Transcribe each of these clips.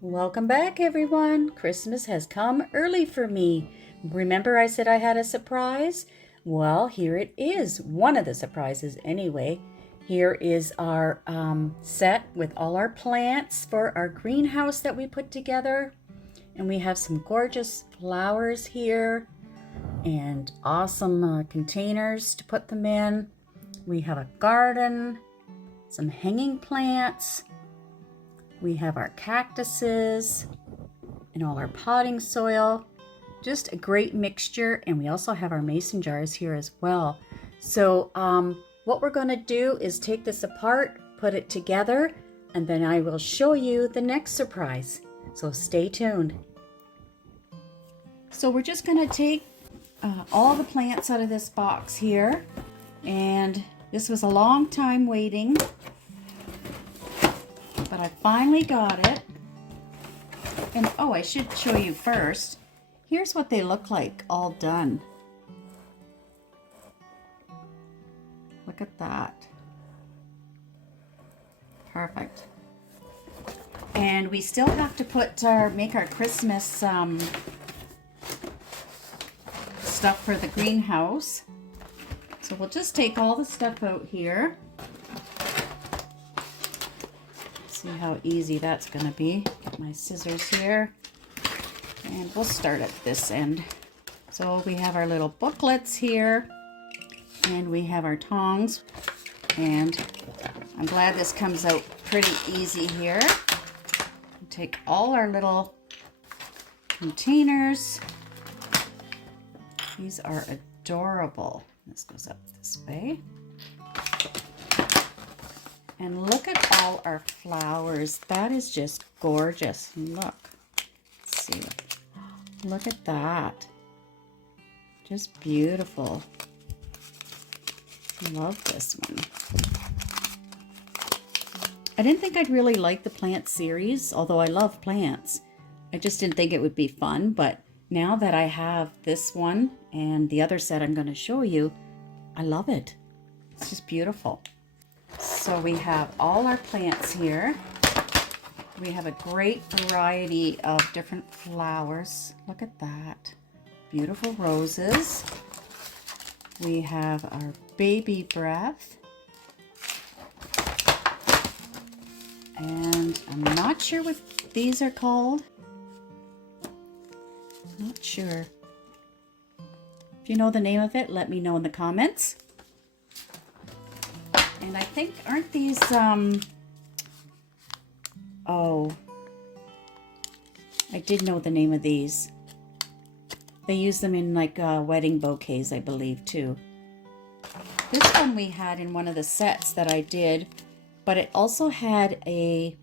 Welcome back, everyone. Christmas has come early for me. Remember I said I had a surprise? Well, here it is. One of the surprises anyway. Here is our set with all our plants for our greenhouse that we put together. And we have some gorgeous flowers here and awesome containers to put them in. We have a garden, some hanging plants. We have our cactuses and all our potting soil. Just a great mixture. And we also have our mason jars here as well. So what we're going to do is take this apart, put it together, and then I will show you the next surprise. So stay tuned. So we're just going to take all the plants out of this box here. And this was a long time waiting, but I finally got it. And oh, I should show you first. Here's what they look like all done. Look at that. Perfect. And we still have to make our Christmas stuff for the greenhouse. So we'll just take all the stuff out here. See how easy that's going to be. Get my scissors here. And we'll start at this end. So we have our little booklets here. And we have our tongs. And I'm glad this comes out pretty easy here. Take all our little containers. These are adorable. This goes up this way. And look at all our flowers. That is just gorgeous. Look. Let's see. Look at that. Just beautiful. Love this one. I didn't think I'd really like the plant series, although I love plants. I just didn't think it would be fun, but now that I have this one and the other set I'm going to show you, I love it. It's just beautiful. So we have all our plants here. We have a great variety of different flowers. Look at that. Beautiful roses. We have our baby breath. And I'm not sure what these are called. Not sure. If you know the name of it, let me know in the comments. And I think, aren't these, oh, I did know the name of these. They use them in like wedding bouquets, I believe, too. This one we had in one of the sets that I did, but it also had I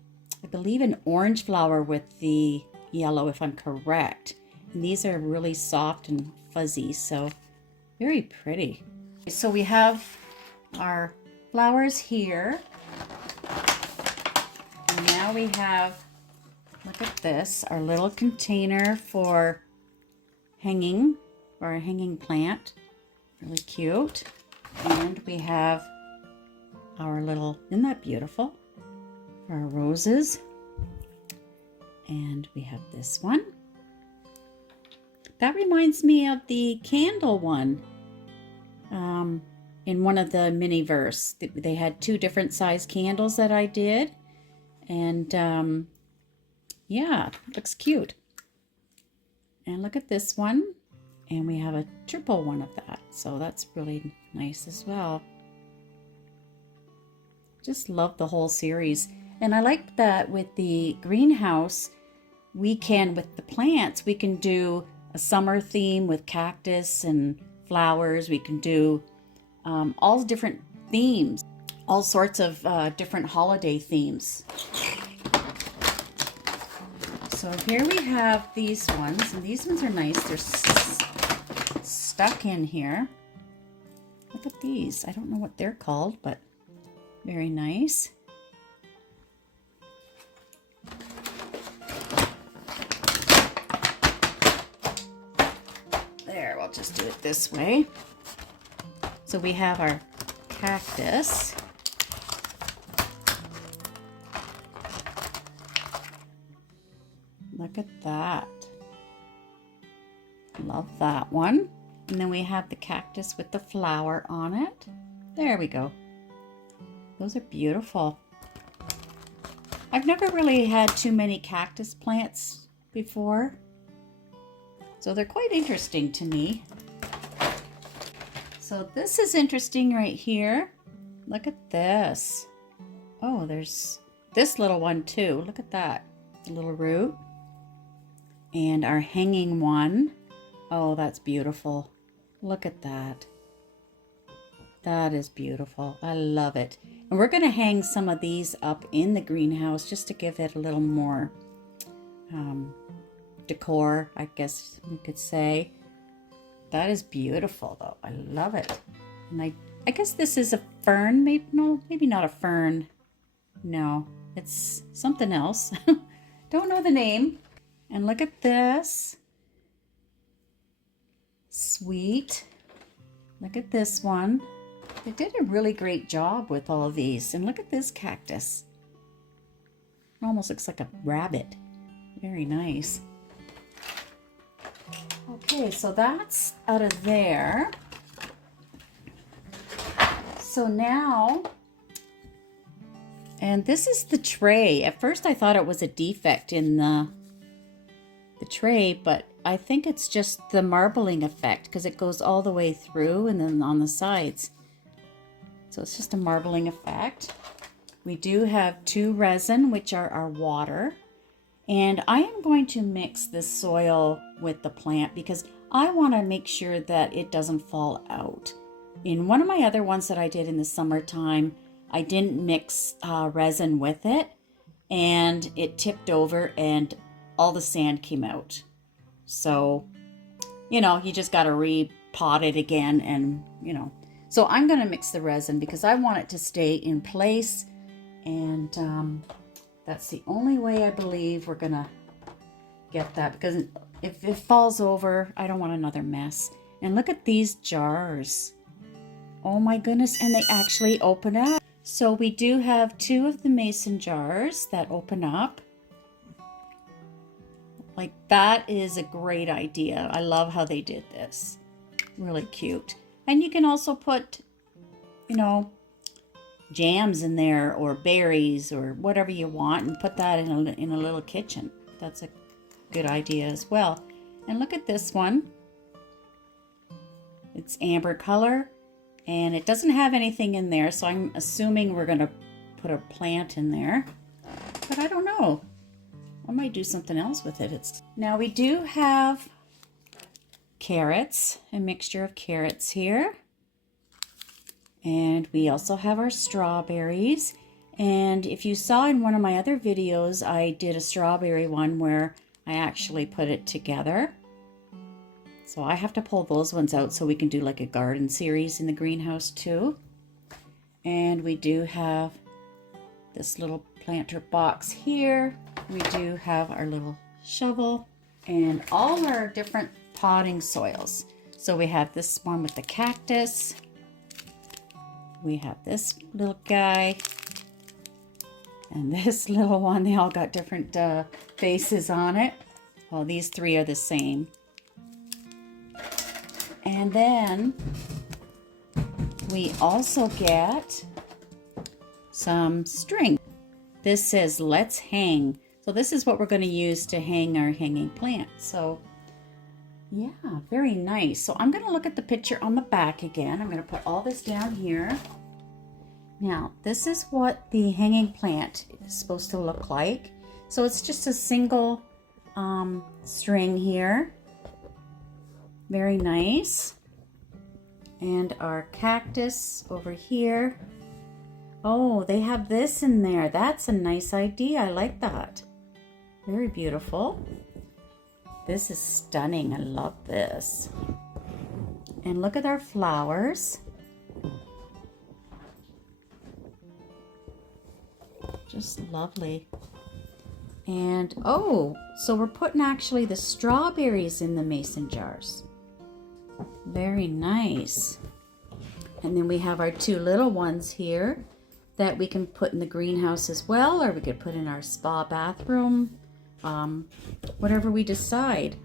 believe an orange flower with the yellow, if I'm correct. And these are really soft and fuzzy, so very pretty. So we have our flowers here. And now we have, look at this, our little container for hanging, for a hanging plant. Really cute. And we have our little, isn't that beautiful? Our roses. And we have this one. That reminds me of the candle one in one of the Miniverse. They had two different size candles that I did. And yeah, looks cute. And look at this one. And we have a triple one of that. So that's really nice as well. Just love the whole series. And I like that with the greenhouse, with the plants, we can do a summer theme with cactus and flowers. We can do all different themes, all sorts of different holiday themes. So here we have these ones, and these ones are nice. They're stuck in here. Look at these. I don't know what they're called, but very nice. There, we'll just do it this way. So we have our cactus. Look at that. Love that one. And then we have the cactus with the flower on it. There we go. Those are beautiful. I've never really had too many cactus plants before, so they're quite interesting to me. So this is interesting right here. Look at this. Oh, there's this little one too. Look at that. The little root. And our hanging one. Oh, that's beautiful. Look at that. That is beautiful. I love it. And we're going to hang some of these up in the greenhouse just to give it a little more decor, I guess we could say. That is beautiful though. I love it. And I guess this is a fern. Maybe not a fern. No, it's something else. Don't know the name. And look at this. Sweet. Look at this one. They did a really great job with all of these. And look at this cactus. It almost looks like a rabbit. Very nice. Okay, so that's out of there. So now, and this is the tray. At first I thought it was a defect in the tray, but I think it's just the marbling effect because it goes all the way through and then on the sides. So it's just a marbling effect. We do have 2 resin, which are our water. And I am going to mix this soil with the plant because I want to make sure that it doesn't fall out. In one of my other ones that I did in the summertime, I didn't mix resin with it and it tipped over and all the sand came out. So, you know, you just got to repot it again and, you know. So I'm going to mix the resin because I want it to stay in place. And that's the only way I believe we're going to get that. Because if it falls over, I don't want another mess. And look at these jars. Oh my goodness. And they actually open up. So we do have 2 of the mason jars that open up. Like, that is a great idea. I love how they did this. Really cute. And you can also put, you know, jams in there or berries or whatever you want and put that in a little kitchen. That's a good idea as well. And look at this one. It's amber color and it doesn't have anything in there, so I'm assuming we're going to put a plant in there. But I don't know. I might do something else with it. Now we do have carrots, a mixture of carrots here. And we also have our strawberries. And if you saw in one of my other videos, I did a strawberry one where I actually put it together. So I have to pull those ones out so we can do like a garden series in the greenhouse too. And we do have this little planter box here. We do have our little shovel and all our different potting soils. So we have this one with the cactus. We have this little guy and this little one. They all got different faces on it. Well, these 3 are the same. And then we also get some string. This says let's hang. So this is what we're going to use to hang our hanging plant. So yeah, very nice. So I'm going to look at the picture on the back again. I'm going to put all this down here. Now, this is what the hanging plant is supposed to look like. So it's just a single string here. Very nice. And our cactus over here. Oh, they have this in there. That's a nice idea. I like that. Very beautiful. This is stunning. I love this. And look at our flowers. Just lovely. And oh, so we're putting actually the strawberries in the mason jars. Very nice. And then we have our 2 little ones here that we can put in the greenhouse as well, or we could put in our spa bathroom. whatever we decide.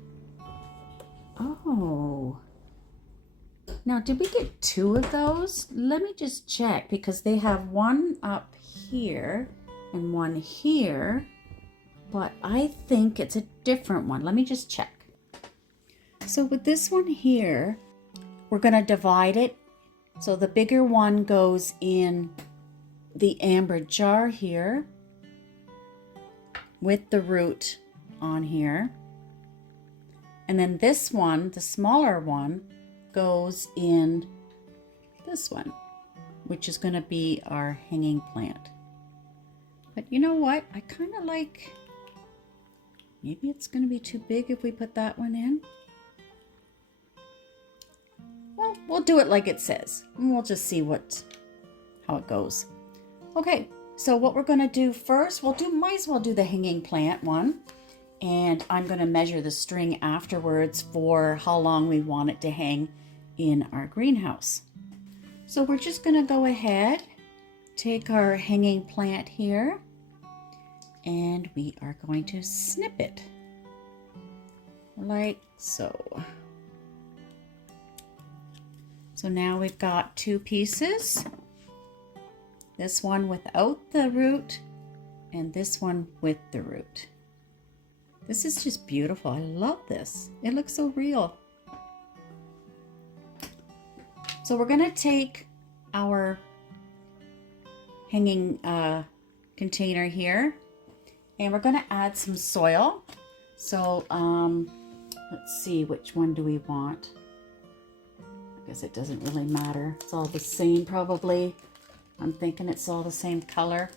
Oh. Now, did we get 2 of those? Let me just check, because they have one up here and one here, but I think it's a different one. Let me just check. So with this one here, we're going to divide it. So the bigger one goes in the amber jar here with the root on here. And then this one, the smaller one, goes in this one, which is going to be our hanging plant. But you know what? I kind of like, maybe it's going to be too big if we put that one in. Well, we'll do it like it says, and we'll just see how it goes. Okay, so what we're going to do first, might as well do the hanging plant one. And I'm going to measure the string afterwards for how long we want it to hang in our greenhouse. So we're just going to go ahead, take our hanging plant here, and we are going to snip it like so. So now we've got 2 pieces, this one without the root and this one with the root. This is just beautiful. I love this. It looks so real. So we're going to take our hanging container here, and we're going to add some soil. So let's see, which one do we want? I guess it doesn't really matter. It's all the same probably. I'm thinking it's all the same color.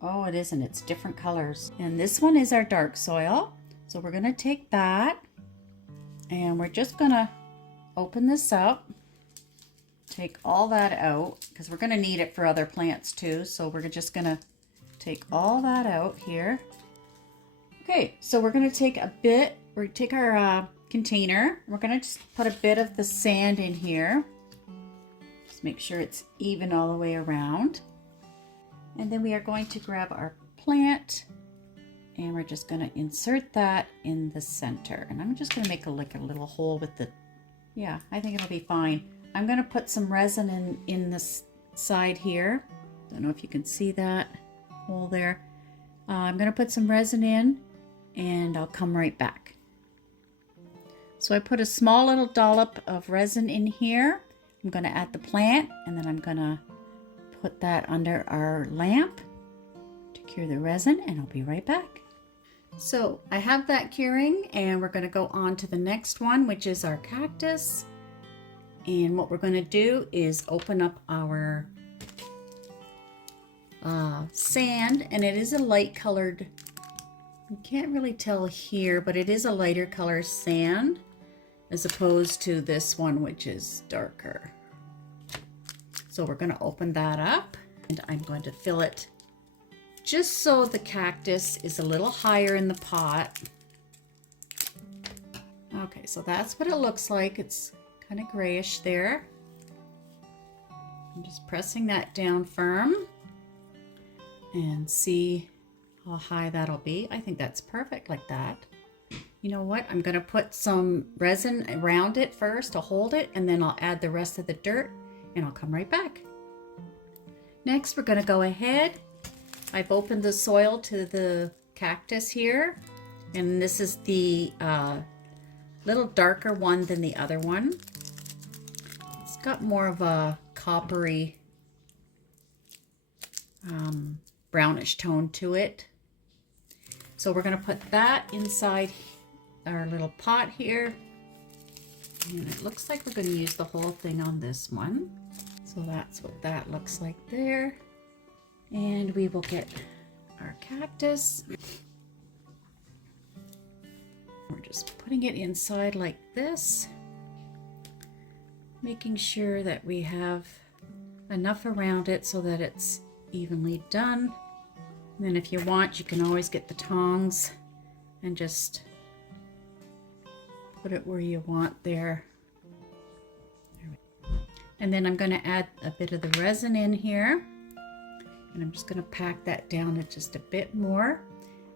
Oh, it isn't. It's different colors. And this one is our dark soil. So we're going to take that, and we're just going to open this up, take all that out, because we're going to need it for other plants too. So we're just going to take all that out here. Okay, so we're going to take take our container. We're going to just put a bit of the sand in here. Just make sure it's even all the way around. And then we are going to grab our plant, and we're just going to insert that in the center. And I'm just going to make a little hole with the, yeah, I think it'll be fine. I'm going to put some resin in this side here. Don't know if you can see that hole there. I'm going to put some resin in, and I'll come right back. So I put a small little dollop of resin in here. I'm going to add the plant, and then I'm going to put that under our lamp to cure the resin, and I'll be right back. So I have that curing, and we're going to go on to the next one, which is our cactus. And what we're going to do is open up our sand, and it is a light colored, you can't really tell here, but it is a lighter color sand as opposed to this one, which is darker. So we're going to open that up, and I'm going to fill it just so the cactus is a little higher in the pot. Okay, so that's what it looks like. It's kind of grayish there. I'm just pressing that down firm and see how high that'll be. I think that's perfect like that. You know what? I'm going to put some resin around it first to hold it, and then I'll add the rest of the dirt, and I'll come right back. Next, we're going to go ahead. I've opened the soil to the cactus here, and this is the little darker one than the other one. It's got more of a coppery brownish tone to it. So we're going to put that inside our little pot here, and it looks like we're going to use the whole thing on this one. So that's what that looks like there. And we will get our cactus. We're just putting it inside like this, making sure that we have enough around it so that it's evenly done. And then if you want, you can always get the tongs and just put it where you want there. And then I'm going to add a bit of the resin in here, and I'm just going to pack that down just a bit more.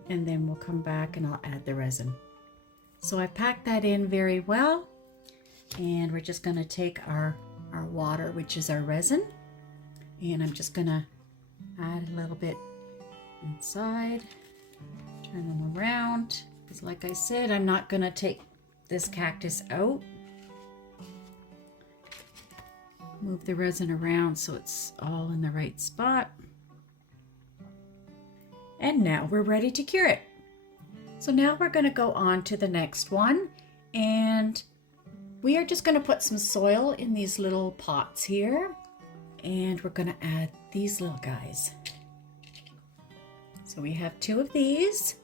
and then we'll come back and I'll add the resin. So I've packed that in very well, and we're just going to take our water, which is our resin, and I'm just going to add a little bit inside, turn them around, because like I said, I'm not going to take this cactus out. Move the resin around so it's all in the right spot. And now we're ready to cure it. So now we're going to go on to the next one, and we are just going to put some soil in these little pots here, and we're going to add these little guys. So we have 2 of these,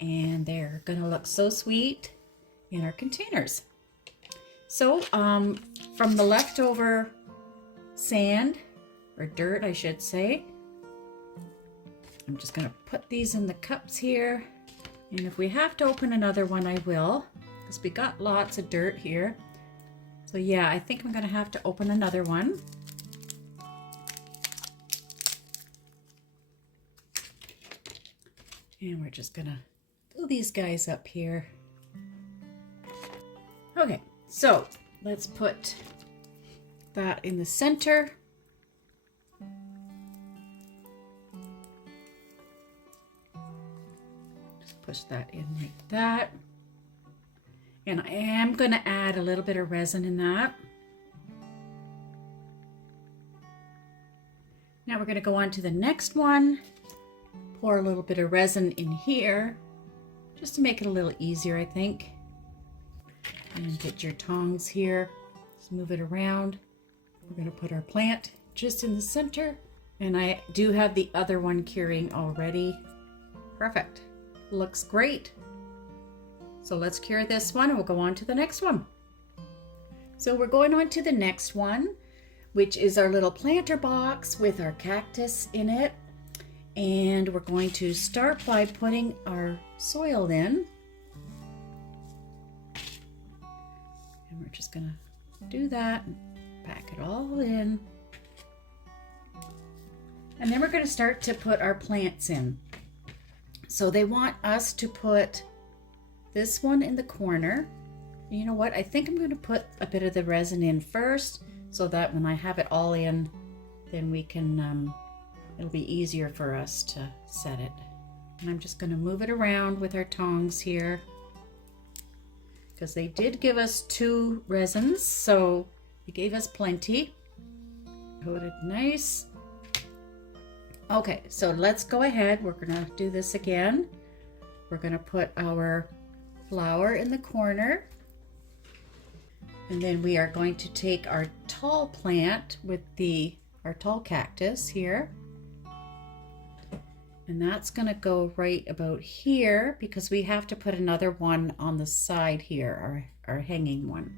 and they're going to look so sweet in our containers. So from the leftover sand, or dirt I should say, I'm just going to put these in the cups here, and if we have to open another one I will, because we got lots of dirt here. So yeah, I think I'm going to have to open another one. And we're just going to fill these guys up here. Okay, so let's put that in the center. Just push that in like that. And I am going to add a little bit of resin in that. Now we're going to go on to the next one. Pour a little bit of resin in here, just to make it a little easier, I think. And get your tongs here, just move it around. We're going to put our plant just in the center, and I do have the other one curing already. Perfect, looks great. So let's cure this one and we'll go on to the next one. So we're going on to the next one, which is our little planter box with our cactus in it. And we're going to start by putting our soil in. And we're just gonna do that and pack it all in. And then we're gonna start to put our plants in. So they want us to put this one in the corner. You know what? I think I'm gonna put a bit of the resin in first, so that when I have it all in, then we can, it'll be easier for us to set it. And I'm just going to move it around with our tongs here, because they did give us 2 resins, so they gave us plenty. Put it nice. Okay, so let's go ahead. We're going to do this again. We're going to put our flower in the corner. And then we are going to take our tall plant with our tall cactus here. And that's going to go right about here, because we have to put another one on the side here, our hanging one.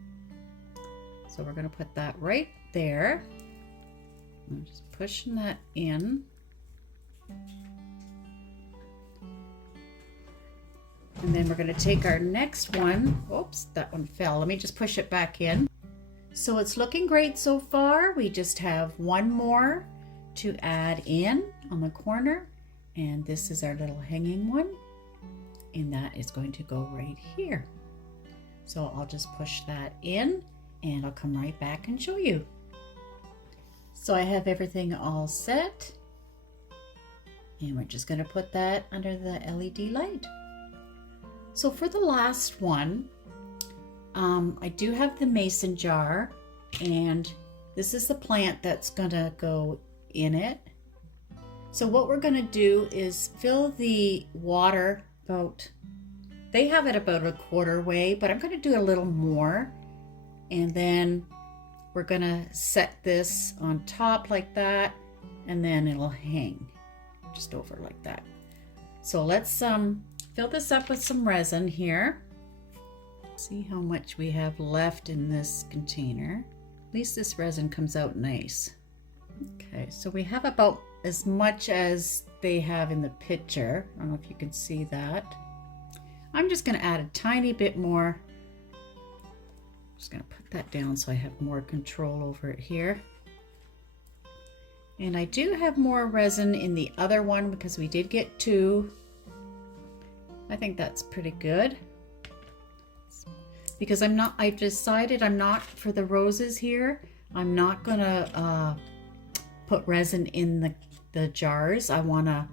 So we're going to put that right there. I'm just pushing that in. And then we're going to take our next one. Oops, that one fell. Let me just push it back in. So it's looking great so far. We just have one more to add in on the corner. And this is our little hanging one. And that is going to go right here. So I'll just push that in and I'll come right back and show you. So I have everything all set. And we're just going to put that under the LED light. So for the last one, I do have the mason jar, and this is the plant that's gonna go in it. So what we're gonna do is fill the water they have it about a quarter way, but I'm gonna do a little more. And then we're gonna set this on top like that, and then it'll hang just over like that. So let's fill this up with some resin here. See how much we have left in this container. At least this resin comes out nice. Okay, so we have about as much as they have in the picture. I don't know if you can see that. I'm just going to add a tiny bit more. Just going to put that down so I have more control over it here. And I do have more resin in the other one because we did get 2. I think that's pretty good. Because I've decided I'm not, for the roses here, I'm not gonna put resin in the jars. I wanna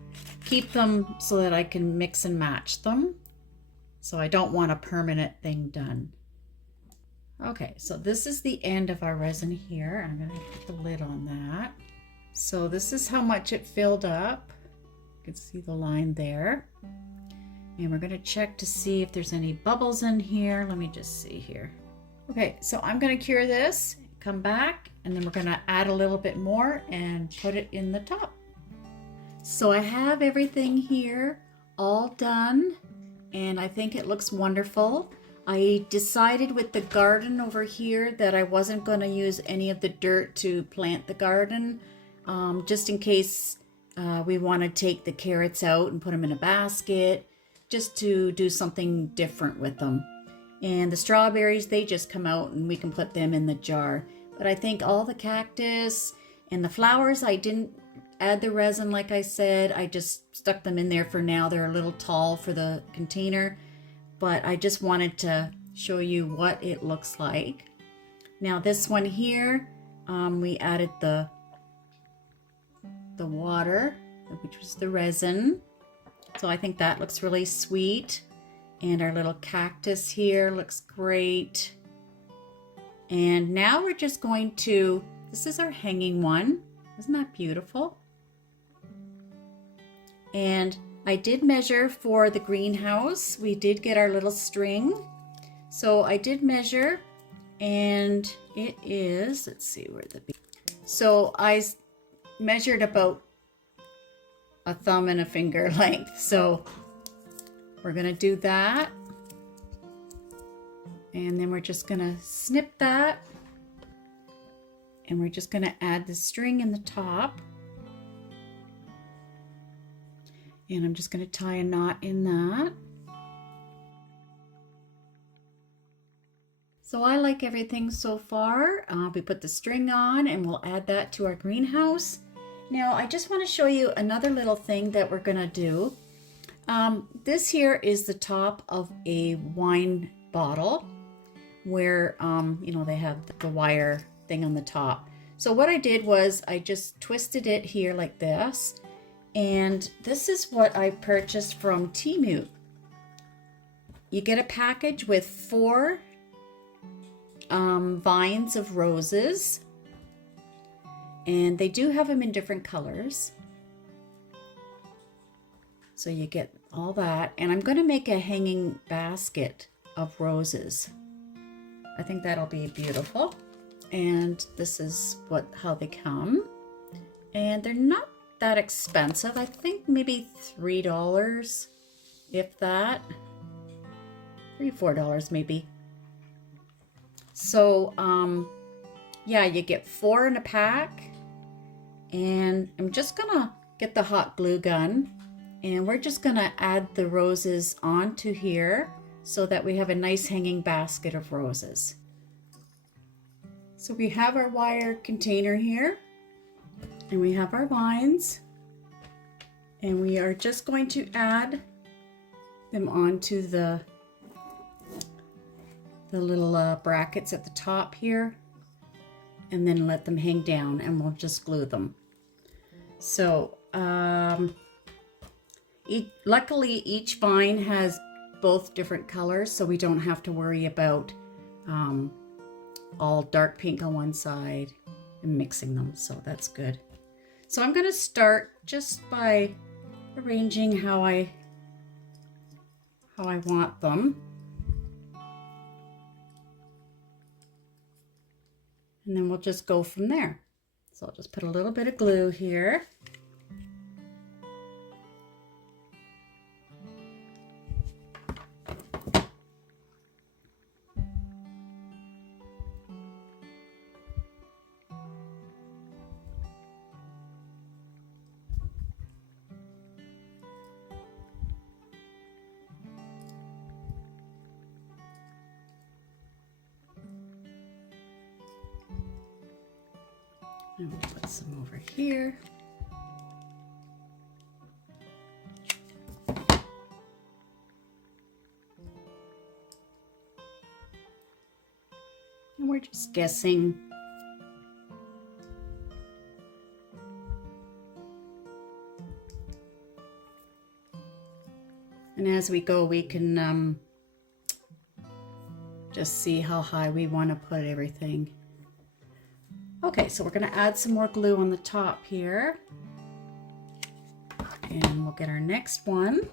keep them so that I can mix and match them. So I don't want a permanent thing done. Okay, so this is the end of our resin here. I'm gonna put the lid on that. So this is how much it filled up. You can see the line there. And we're gonna check to see if there's any bubbles in here. Let me just see here. Okay, so I'm gonna cure this, come back, and then we're gonna add a little bit more and put it in the top. So I have everything here all done, and I think it looks wonderful. I decided with the garden over here that I wasn't gonna use any of the dirt to plant the garden, just in case we wanna take the carrots out and put them in a basket, just to do something different with them. And the strawberries, they just come out and we can put them in the jar. But I think all the cactus and the flowers, I didn't add the resin like I said. I just stuck them in there for now. They're a little tall for the container, but I just wanted to show you what it looks like. Now this one here, we added the water, which was the resin. So I think that looks really sweet. And our little cactus here looks great. And now we're just going to, this is our hanging one. Isn't that beautiful? And I did measure for the greenhouse. We did get our little string. So I did measure, and it is, let's see where the, so I measured about a thumb and a finger length. So we're gonna do that. And then we're just gonna snip that. And we're just gonna add the string in the top. And I'm just gonna tie a knot in that. So I like everything so far. We put the string on and we'll add that to our greenhouse. Now I just want to show you another little thing that we're gonna do. This here is the top of a wine bottle where, you know, they have the wire thing on the top. So what I did was I just twisted it here like this. And this is what I purchased from Temu. You get a package with 4 vines of roses. And they do have them in different colors. So you get all that. And I'm going to make a hanging basket of roses. I think that'll be beautiful. And this is how they come. And they're not that expensive. I think maybe $3, if that. $3-4 maybe. So yeah, you get 4 in a pack. And I'm just gonna get the hot glue gun, and we're just gonna add the roses onto here so that we have a nice hanging basket of roses. So we have our wire container here, and we have our vines, and we are just going to add them onto the little brackets at the top here, and then let them hang down, and we'll just glue them. So luckily each vine has both different colors, so we don't have to worry about all dark pink on one side and mixing them, so that's good. So I'm going to start just by arranging how I want them. And then we'll just go from there. So I'll just put a little bit of glue here. And we'll put some over here. we're just guessing. And as we go, we can just see how high we want to put everything. Okay, so we're going to add some more glue on the top here. And we'll get our next one.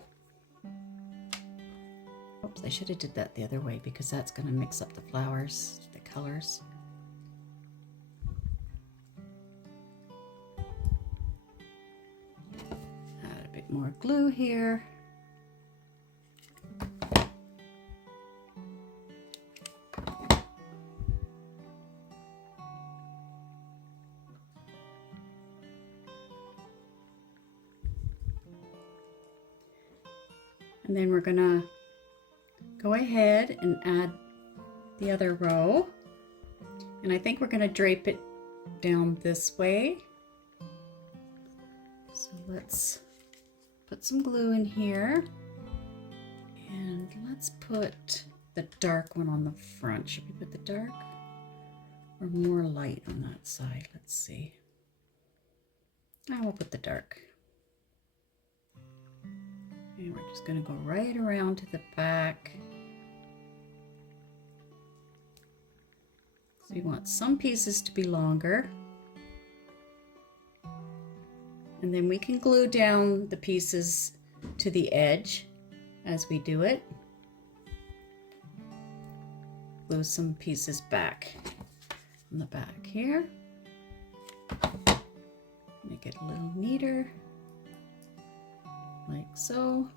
Oops, I should have did that the other way because that's going to mix up the flowers, the colors. Add a bit more glue here. And then we're gonna go ahead and add the other row. And I think we're gonna drape it down this way. So let's put some glue in here. And let's put the dark one on the front. Should we put the dark or more light on that side? Let's see. I will put the dark. And we're just going to go right around to the back. So you want some pieces to be longer. And then we can glue down the pieces to the edge as we do it. Glue some pieces back on the back here. Make it a little neater. Like so.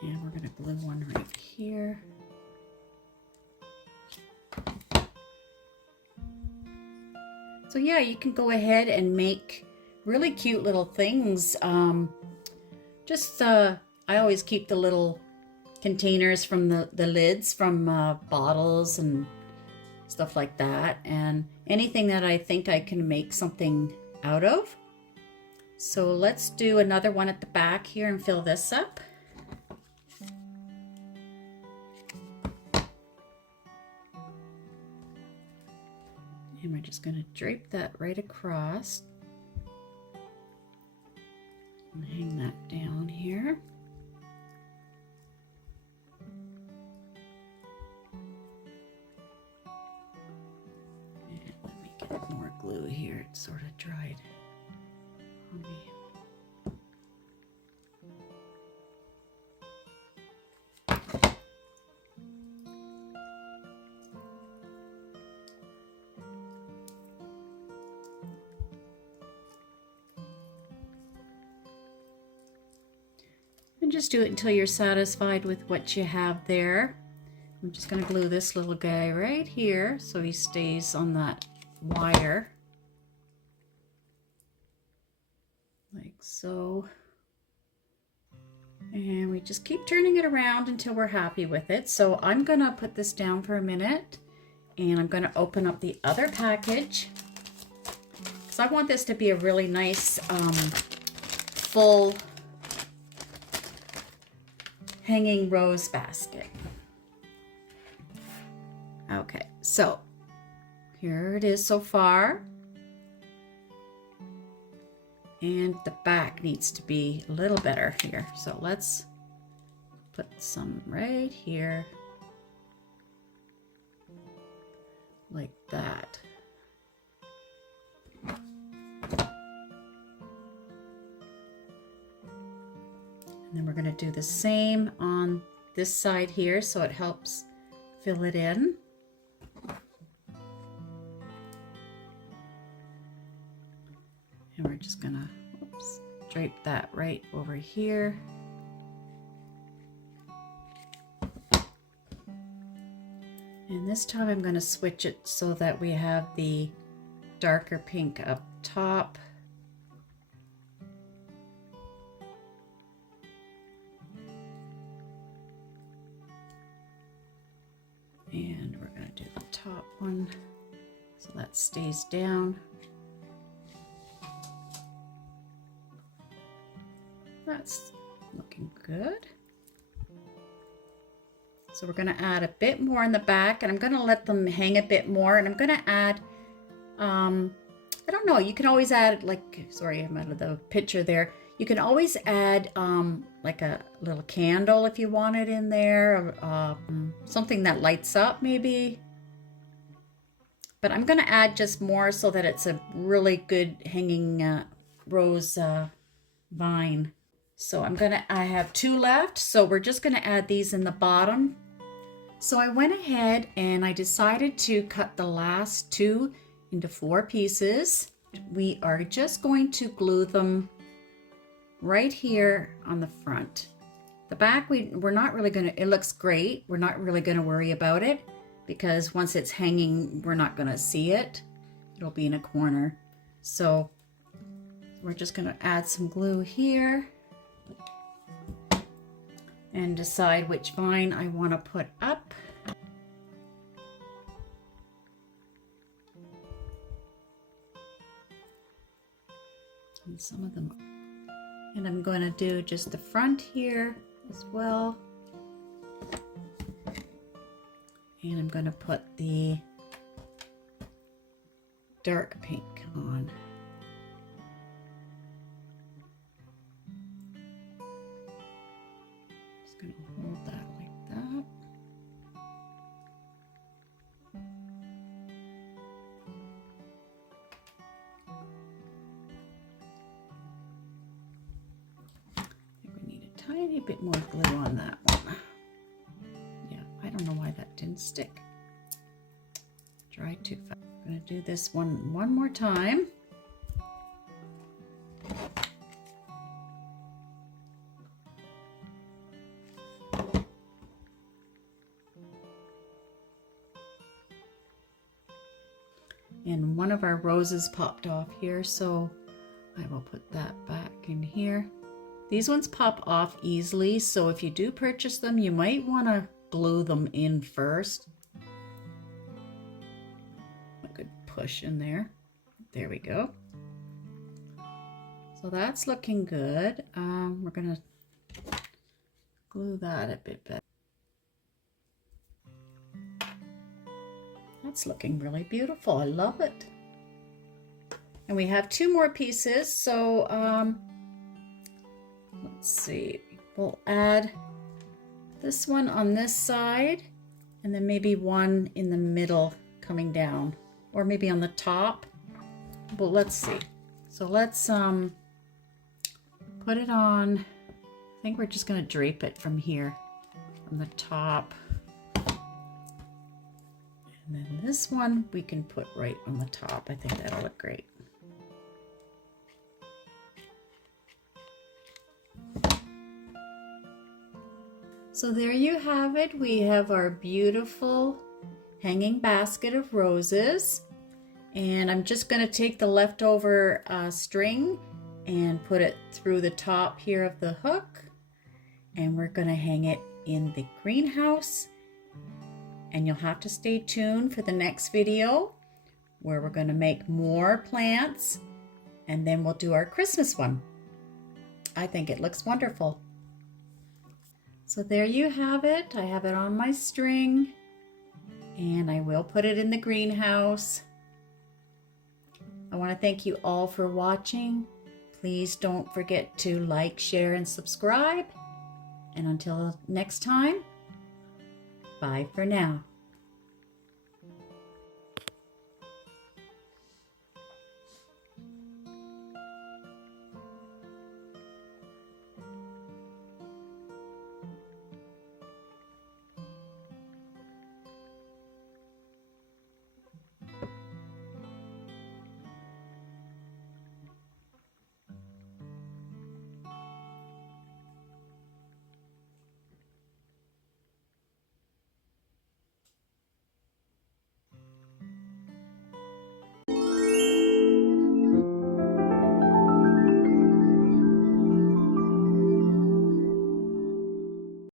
And we're going to glue one right here. So yeah, you can go ahead and make really cute little things. I always keep the little containers from the lids from bottles and stuff like that. And anything that I think I can make something out of. So let's do another one at the back here and fill this up. And we're just going to drape that right across. And hang that down here. And let me get more glue here. It's sort of dried. And just do it until you're satisfied with what you have there. I'm just going to glue this little guy right here so he stays on that wire. Like so. And we just keep turning it around until we're happy with it. So I'm going to put this down for a minute and I'm going to open up the other package because I want this to be a really nice full hanging rose basket. Okay, so here it is so far. And the back needs to be a little better here. So let's put some right here. Like that. And then we're going to do the same on this side here so it helps fill it in. And we're just going to drape that right over here. And this time I'm going to switch it so that we have the darker pink up top. And we're going to do the top one so that stays down. That's looking good. So we're going to add a bit more in the back, and I'm going to let them hang a bit more, and I'm going to add, I don't know, you can always add, like, sorry, I'm out of the picture there. You can always add like a little candle if you want it in there, or something that lights up maybe. But I'm going to add just more so that it's a really good hanging rose vine. So I have 2 left, so we're just going to add these in the bottom. So I went ahead and I decided to cut the last 2 into 4 pieces. We are just going to glue them right here on the front. The back, we're not really going to, it looks great. We're not really going to worry about it because once it's hanging, we're not going to see it. It'll be in a corner. So we're just going to add some glue here and decide which vine I want to put up. And some of them, and I'm going to do just the front here as well. And I'm going to put the dark pink on. Just going to hold that like that. Tiny bit more glue on that one. Yeah, I don't know why that didn't stick. Dry too fast. I'm going to do this one more time. And one of our roses popped off here, so I will put that back in here. These ones pop off easily, so if you do purchase them, you might want to glue them in first. A good push in there. There we go. So that's looking good. We're going to glue that a bit better. That's looking really beautiful. I love it. And we have 2 more pieces, so let's see, we'll add this one on this side and then maybe one in the middle coming down, or maybe on the top. But let's see. So let's put it on. I think we're just going to drape it from here, from the top. And then this one we can put right on the top. I think that'll look great. So there you have it. We have our beautiful hanging basket of roses. And I'm just going to take the leftover string and put it through the top here of the hook. And we're going to hang it in the greenhouse. And you'll have to stay tuned for the next video where we're going to make more plants. And then we'll do our Christmas one. I think it looks wonderful. So there you have it. I have it on my string and I will put it in the greenhouse. I want to thank you all for watching. Please don't forget to like, share, and subscribe. And until next time, bye for now.